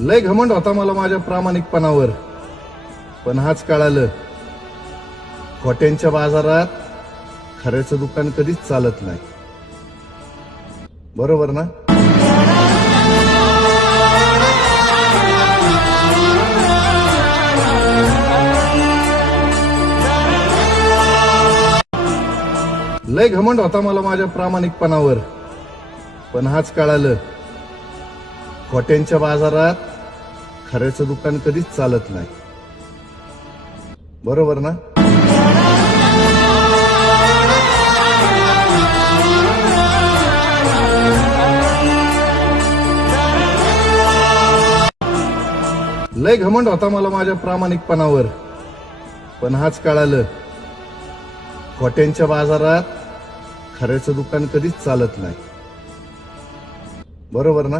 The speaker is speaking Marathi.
लय घमंड होता मला माझ्या प्रामाणिकपणावर, पण हाच कळालं खोट्यांच्या बाजारात खऱ्याचं दुकान कधीच चालत नाही. बरोबर ना? लय घमंड होता मला माझ्या प्रामाणिकपणावर, पण हाच कळालं खोट्यांच्या बाजारात खऱ्याचं दुकान कधीच चालत नाही. बरोबर ना? लय घमंड होता मला माझ्या प्रामाणिकपणावर, पण हाच कळालं खोट्यांच्या बाजारात खऱ्याचं दुकान कधीच चालत नाही. बरोबर ना?